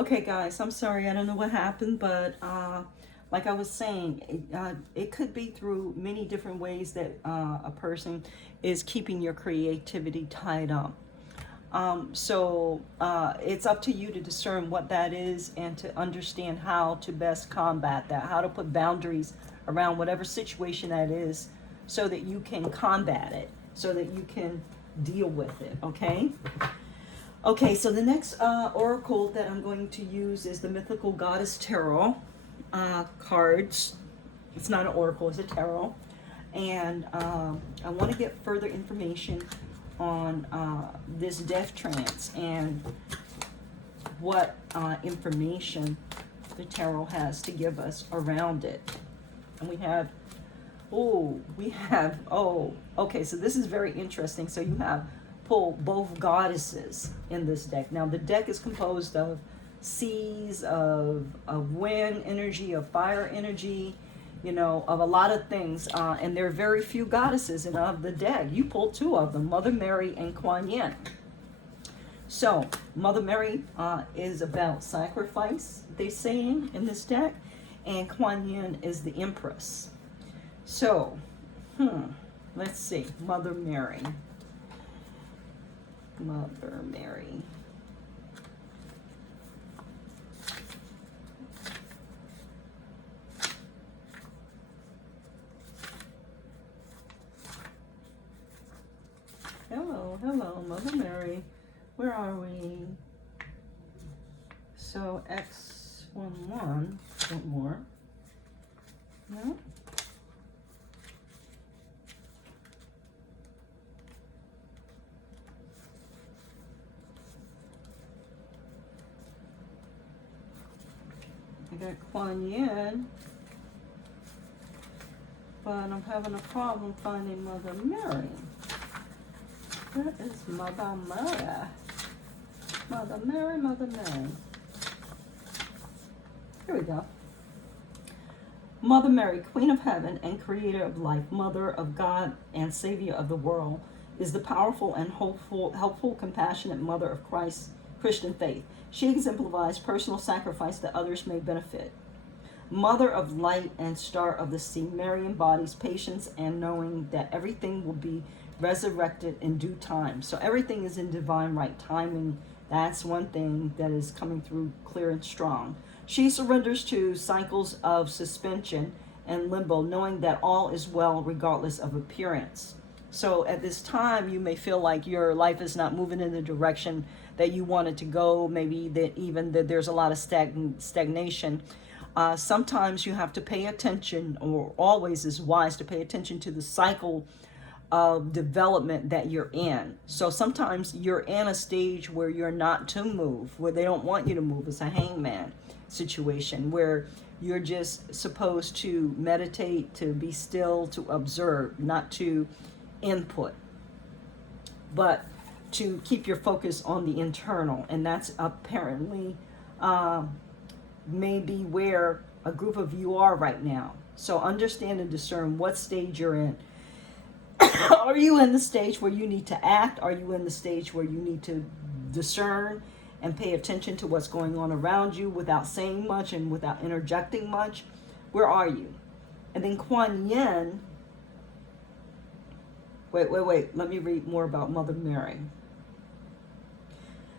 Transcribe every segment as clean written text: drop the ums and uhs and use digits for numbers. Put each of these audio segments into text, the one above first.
Okay, guys, I'm sorry. I don't know what happened, but like I was saying, it could be through many different ways that a person is keeping your creativity tied up. So it's up to you to discern what that is and to understand how to best combat that, how to put boundaries around whatever situation that is so that you can combat it, so that you can deal with it, okay? Okay, so the next oracle that I'm going to use is the Mythical Goddess Tarot cards. It's not an oracle, it's a tarot. And I want to get further information on this death trance and what information the tarot has to give us around it. And okay, so this is very interesting. So you have pull both goddesses in this deck. Now the deck is composed of seas, of wind energy, of fire energy, you know, of a lot of things. And there are very few goddesses in of the deck. You pull two of them, Mother Mary and Kuan Yin. So Mother Mary is about sacrifice, they saying in this deck, and Kuan Yin is the Empress. So, let's see, Mother Mary. Mother Mary. Hello, Mother Mary. Where are we? So X11, one more. No? I got Kuan Yin, but I'm having a problem finding Mother Mary. Where is Mother Mary? Mother Mary, Mother Mary. Here we go. Mother Mary, Queen of Heaven and Creator of Life, Mother of God and Savior of the world, is the powerful and helpful, compassionate Mother of Christ's Christian faith. She exemplifies personal sacrifice that others may benefit. Mother of light and star of the sea, Mary embodies patience and knowing that everything will be resurrected in due time. So everything is in divine right timing. That's one thing that is coming through clear and strong. She surrenders to cycles of suspension and limbo, knowing that all is well regardless of appearance. So at this time, you may feel like your life is not moving in the direction that you want it to go. Maybe that there's a lot of stagnation. Sometimes you have to pay attention, or always is wise to pay attention to the cycle of development that you're in. So sometimes you're in a stage where you're not to move, where they don't want you to move. It's a hangman situation where you're just supposed to meditate, to be still, to observe, not to input, but to keep your focus on the internal. And that's apparently maybe where a group of you are right now. So understand and discern what stage you're in. Are you in the stage where you need to act? Are you in the stage where you need to discern and pay attention to what's going on around you without saying much and without interjecting much? Where are you? And then Kuan Yin. Wait. Let me read more about Mother Mary.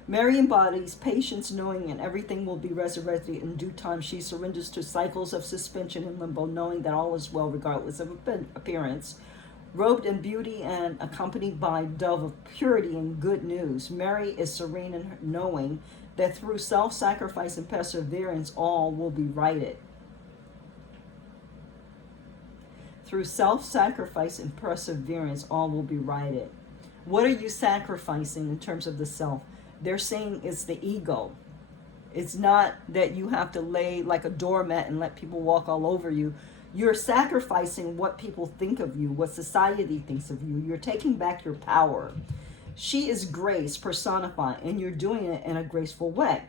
Mary embodies patience, knowing and everything will be resurrected in due time. She surrenders to cycles of suspension and limbo, knowing that all is well regardless of appearance. Robed in beauty and accompanied by dove of purity and good news, Mary is serene in her knowing that through self-sacrifice and perseverance, all will be righted. Through self-sacrifice and perseverance, all will be righted. What are you sacrificing in terms of the self? They're saying it's the ego. It's not that you have to lay like a doormat and let people walk all over you. You're sacrificing what people think of you, what society thinks of you. You're taking back your power. She is grace personified, and you're doing it in a graceful way.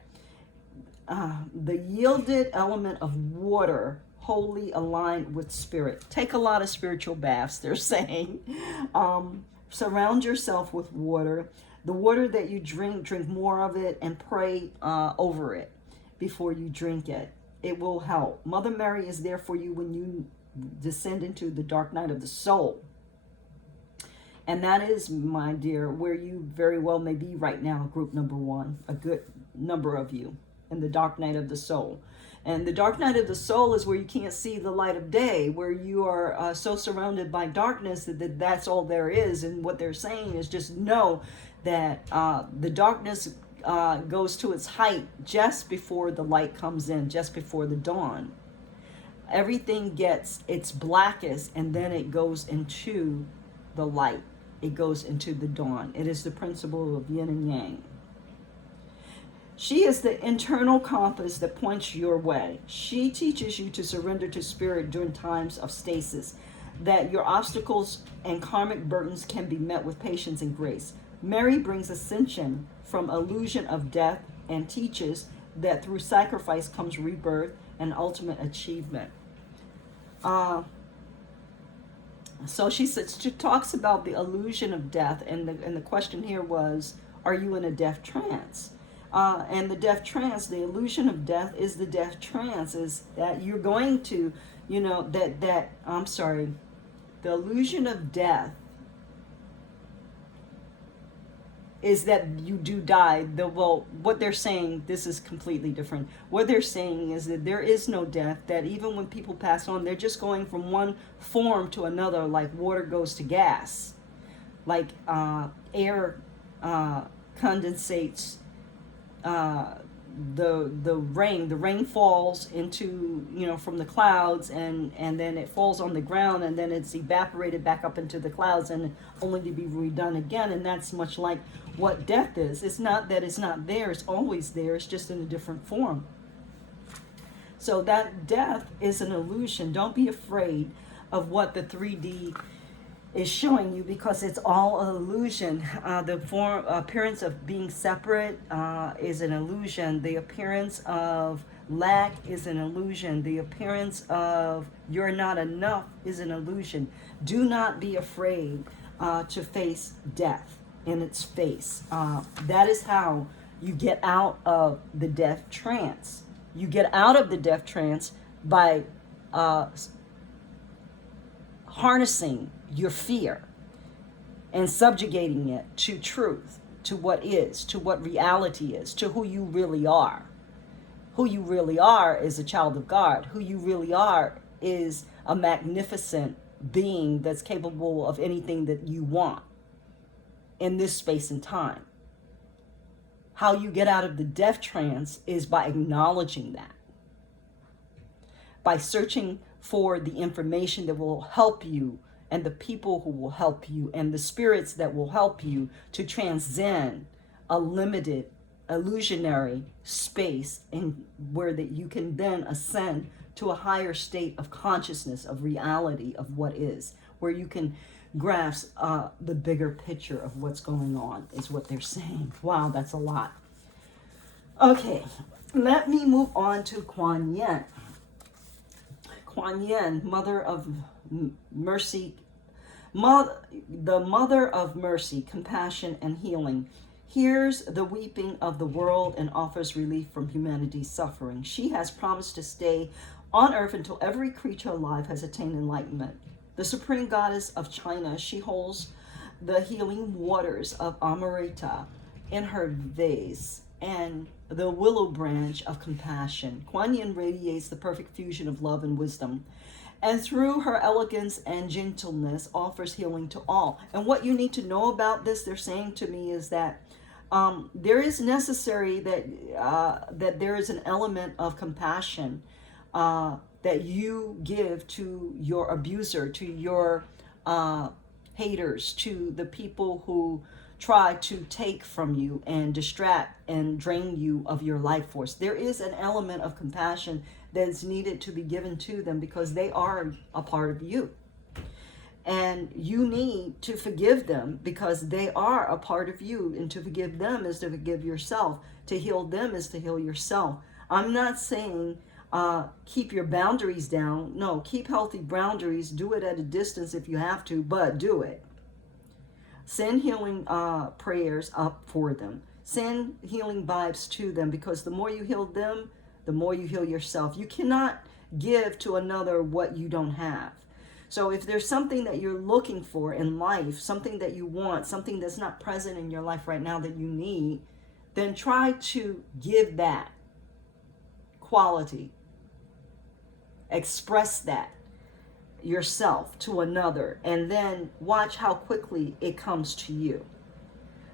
The yielded element of water, wholly aligned with spirit. Take a lot of spiritual baths, they're saying. Surround yourself with water. The water that you drink more of it and pray over it. before you drink it. It will help. Mother Mary is there for you when you descend into the dark night of the soul. And that is, my dear, where you very well may be right now, group number one, a good number of you, in the dark night of the soul. And the dark night of the soul is where you can't see the light of day, where you are so surrounded by darkness that that's all there is. And what they're saying is just know that the darkness goes to its height just before the light comes in, just before the dawn. Everything gets its blackest, and then it goes into the light. It goes into the dawn. It is the principle of yin and yang. She is the internal compass that points your way. She teaches you to surrender to spirit during times of stasis, that your obstacles and karmic burdens can be met with patience and grace. Mary brings ascension from illusion of death and teaches that through sacrifice comes rebirth and ultimate achievement. So she talks about the illusion of death, and the question here was, are you in a death trance? And the death trance, the illusion of death is the death trance, is that you're going to, the illusion of death is that you do die. What they're saying, this is completely different. What they're saying is that there is no death, that even when people pass on, they're just going from one form to another, like water goes to gas, like air condensates, the rain falls into, from the clouds, and then it falls on the ground, and then it's evaporated back up into the clouds, and only to be redone again. And that's much like what death is. It's not that it's not there, it's always there, it's just in a different form. So that death is an illusion. Don't be afraid of what the 3D is showing you, because it's all an illusion. The appearance of being separate is an illusion. The appearance of lack is an illusion. The appearance of you're not enough is an illusion. Do not be afraid to face death in its face. That is how you get out of the death trance. You get out of the death trance by harnessing your fear and subjugating it to truth, to what is, to what reality is, to who you really are. Who you really are is a child of God. Who you really are is a magnificent being that's capable of anything that you want in this space and time. How you get out of the death trance is by acknowledging that, by searching for the information that will help you, and the people who will help you, and the spirits that will help you to transcend a limited illusionary space, in where that you can then ascend to a higher state of consciousness, of reality, of what is, where you can grasp the bigger picture of what's going on, is what they're saying. Wow, that's a lot. Okay, let me move on to Kuan Yin. Kuan Yin, Mother of Mercy, the Mother of Mercy, Compassion, and Healing, hears the weeping of the world and offers relief from humanity's suffering. She has promised to stay on earth until every creature alive has attained enlightenment. The Supreme Goddess of China, she holds the healing waters of Amrita in her vase and the willow branch of compassion. Kuan Yin radiates the perfect fusion of love and wisdom, and through her elegance and gentleness offers healing to all. And what you need to know about this, they're saying to me, is that there is necessary that there is an element of compassion that you give to your abuser, to your haters, to the people who try to take from you and distract and drain you of your life force. There is an element of compassion that is needed to be given to them, because they are a part of you. And you need to forgive them, because they are a part of you. And to forgive them is to forgive yourself. To heal them is to heal yourself. I'm not saying keep your boundaries down. No, keep healthy boundaries. Do it at a distance if you have to, but do it. Send healing prayers up for them. Send healing vibes to them, because the more you heal them, the more you heal yourself. You cannot give to another what you don't have. So if there's something that you're looking for in life, something that you want, something that's not present in your life right now that you need, then try to give that quality. Express that yourself to another, and then watch how quickly it comes to you.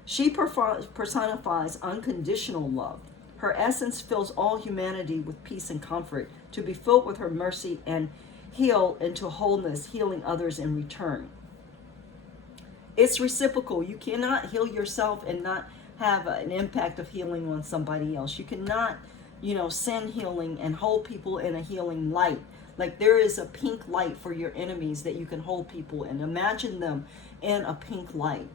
She personifies unconditional love. Her essence fills all humanity with peace and comfort, to be filled with her mercy and heal into wholeness, healing others in return. It's reciprocal. You cannot heal yourself and not have an impact of healing on somebody else. You cannot, send healing and hold people in a healing light. Like there is a pink light for your enemies that you can hold people in. Imagine them in a pink light.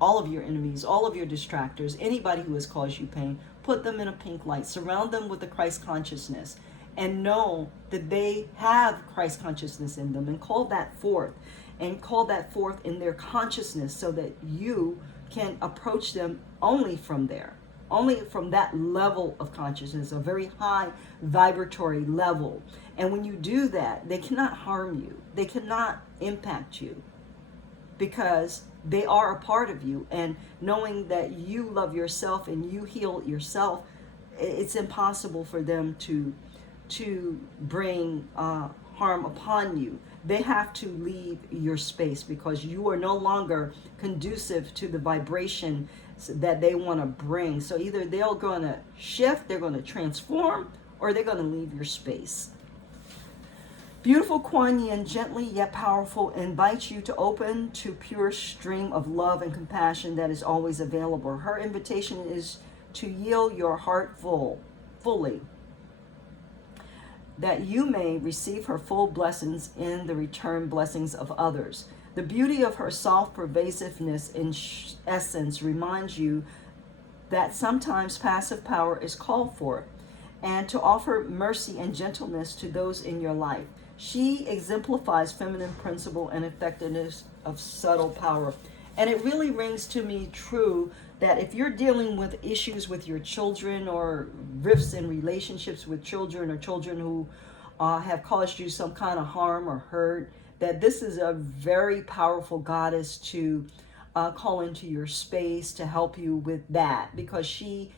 All of your enemies, all of your distractors, anybody who has caused you pain, put them in a pink light. Surround them with the Christ consciousness and know that they have Christ consciousness in them, and call that forth. And call that forth in their consciousness so that you can approach them only from there. Only from that level of consciousness, a very high vibratory level. And when you do that, they cannot harm you. They cannot impact you because they are a part of you. And knowing that you love yourself and you heal yourself, it's impossible for them to bring harm upon you. They have to leave your space because you are no longer conducive to the vibration that they want to bring. So either they're going to shift, they're going to transform, or they're going to leave your space. Beautiful Kuan Yin, gently yet powerful, invites you to open to pure stream of love and compassion that is always available. Her invitation is to yield your heart fully, that you may receive her full blessings in the return blessings of others. The beauty of her soft pervasiveness in essence reminds you that sometimes passive power is called for, and to offer mercy and gentleness to those in your life. She exemplifies feminine principle and effectiveness of subtle power. And it really rings to me true that if you're dealing with issues with your children or rifts in relationships with children or children who have caused you some kind of harm or hurt, that this is a very powerful goddess to call into your space to help you with that, because she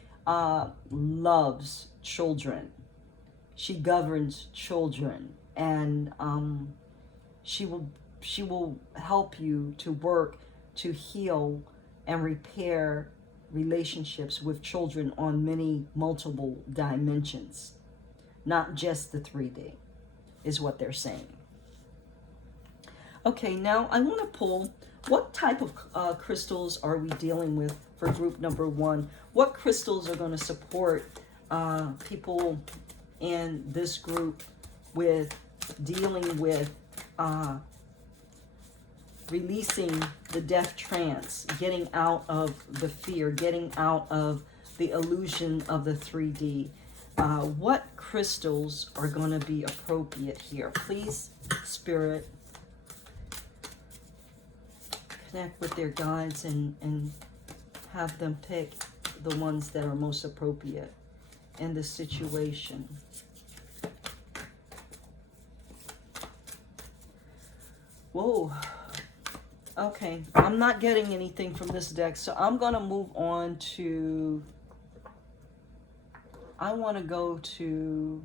loves children. She governs children, and she will help you to work to heal and repair relationships with children on many multiple dimensions, not just the 3D, is what they're saying. Okay, now I want to pull, what type of crystals are we dealing with for group number 1? What crystals are going to support people in this group with dealing with releasing the death trance, getting out of the fear, getting out of the illusion of the 3D? What crystals are going to be appropriate here? Please, Spirit, connect with their guides and have them pick the ones that are most appropriate in this situation. Whoa. Okay, I'm not getting anything from this deck, so I'm going to move on to, I want to go to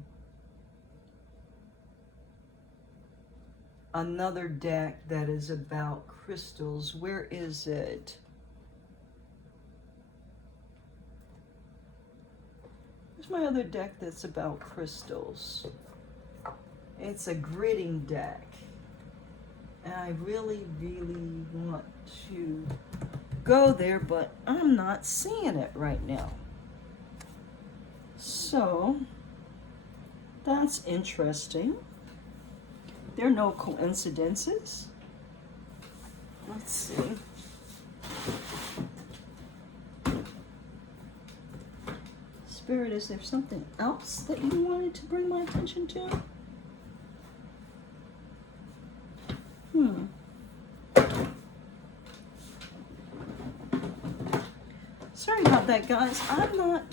another deck that is about crystals. Where is it? Where's my other deck that's about crystals? It's a gridding deck. And I really, really want to go there, but I'm not seeing it right now. So, that's interesting. There are no coincidences. Let's see. Spirit, is there something else that you wanted to bring my attention to? Sorry about that, guys. I'm not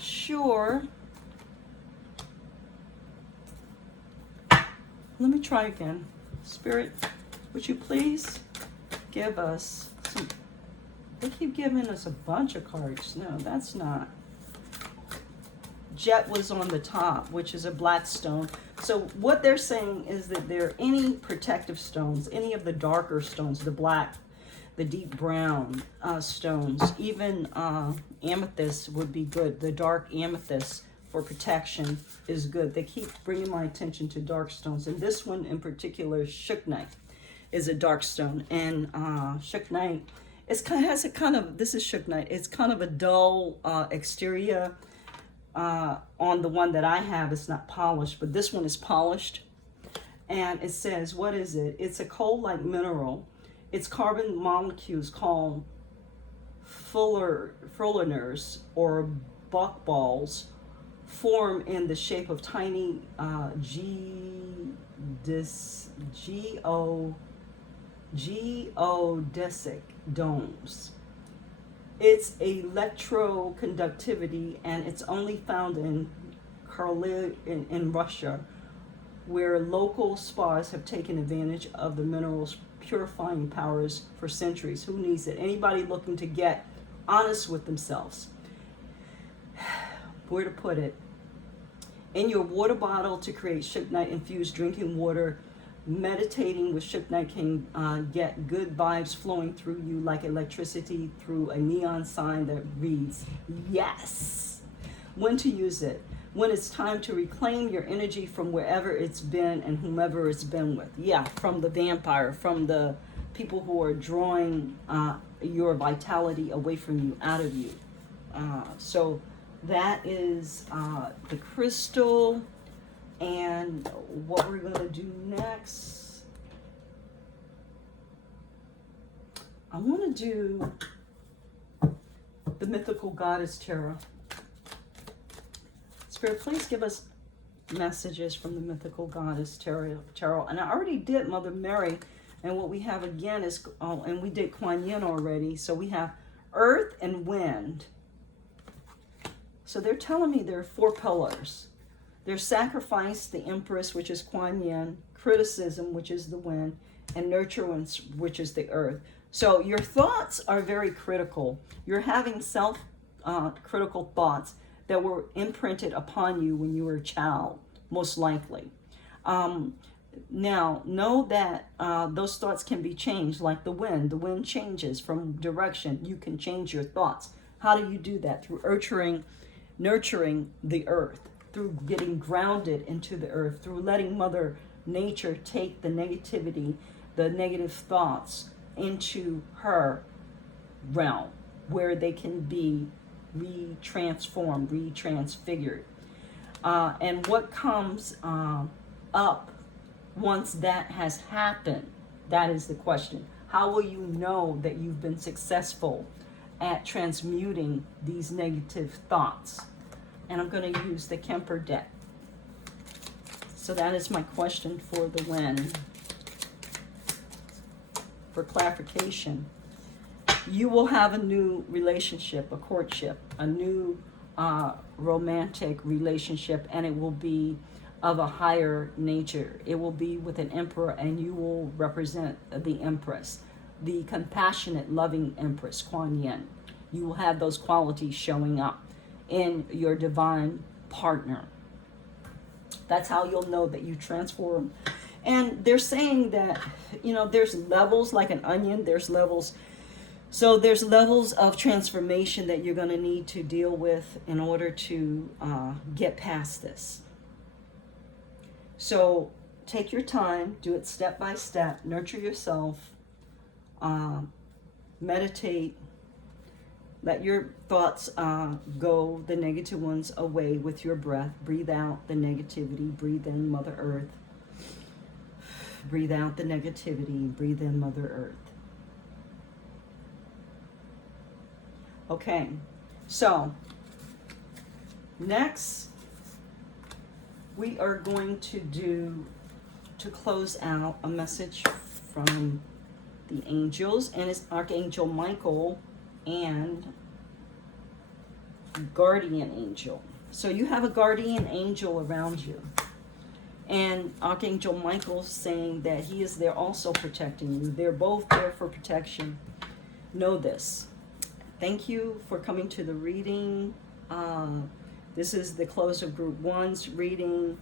sure let me try again. Spirit, would you please give us some, they keep giving us a bunch of cards. No, that's not. Jet was on the top, which is a black stone. So what they're saying is that there are any protective stones, any of the darker stones, the black, the deep brown stones, even amethyst would be good. The dark amethyst for protection is good. They keep bringing my attention to dark stones. And this one in particular, Shuknite, is a dark stone. And Shuknite, this is Shuknite. It's kind of a dull exterior. On the one that I have, it's not polished, but this one is polished. And it says, what is it? It's a coal-like mineral. Its carbon molecules called fullerenes or buckballs form in the shape of tiny geodesic domes. Its electroconductivity, and it's only found in Russia, where local spas have taken advantage of the mineral's purifying powers for centuries. Who needs it? Anybody looking to get honest with themselves. Where to put it? In your water bottle to create Shuknite infused drinking water. Meditating with Shuknite can get good vibes flowing through you like electricity through a neon sign that reads, yes. When to use it? When it's time to reclaim your energy from wherever it's been and whomever it's been with. Yeah, from the vampire, from the people who are drawing your vitality away from you, out of you. So that is the crystal. And what we're going to do next, I want to do the Mythical Goddess Tarot. Spirit, please give us messages from the Mythical Goddess Tarot. And I already did Mother Mary. And what we have again is, and we did Kuan Yin already. So we have Earth and Wind. So they're telling me there are 4 pillars. There's sacrifice, the Empress, which is Kuan Yin, criticism, which is the wind, and nurturance, which is the earth. So your thoughts are very critical. You're having self-critical thoughts that were imprinted upon you when you were a child, most likely. Now, know that those thoughts can be changed, like the wind. The wind changes from direction. You can change your thoughts. How do you do that? Through nurturing the earth. Through getting grounded into the earth, through letting Mother Nature take the negativity, the negative thoughts into her realm, where they can be retransformed, retransfigured. And what comes up once that has happened, that is the question. How will you know that you've been successful at transmuting these negative thoughts? And I'm going to use the Kemper deck. So that is my question for the wind. For clarification, you will have a new relationship, a courtship, a new romantic relationship, and it will be of a higher nature. It will be with an emperor, and you will represent the Empress, the compassionate, loving Empress, Kuan Yin. You will have those qualities showing up in your divine partner. That's how you'll know that you transform. And they're saying that, there's levels, like an onion, there's levels. So there's levels of transformation that you're going to need to deal with in order to get past this. So take your time, do it step by step, nurture yourself, meditate. Let your thoughts go, the negative ones, away with your breath. Breathe out the negativity. Breathe in Mother Earth. Breathe out the negativity. Breathe in Mother Earth. Okay, so next we are going to close out, a message from the angels, and it's Archangel Michael and guardian angel. So you have a guardian angel around you, And Archangel Michael saying that he is there also protecting you. They're both there for protection. Know this. Thank you for coming to the reading. This is the close of Group 1's reading.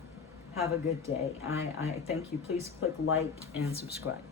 Have a good day. I thank you. Please click like and subscribe.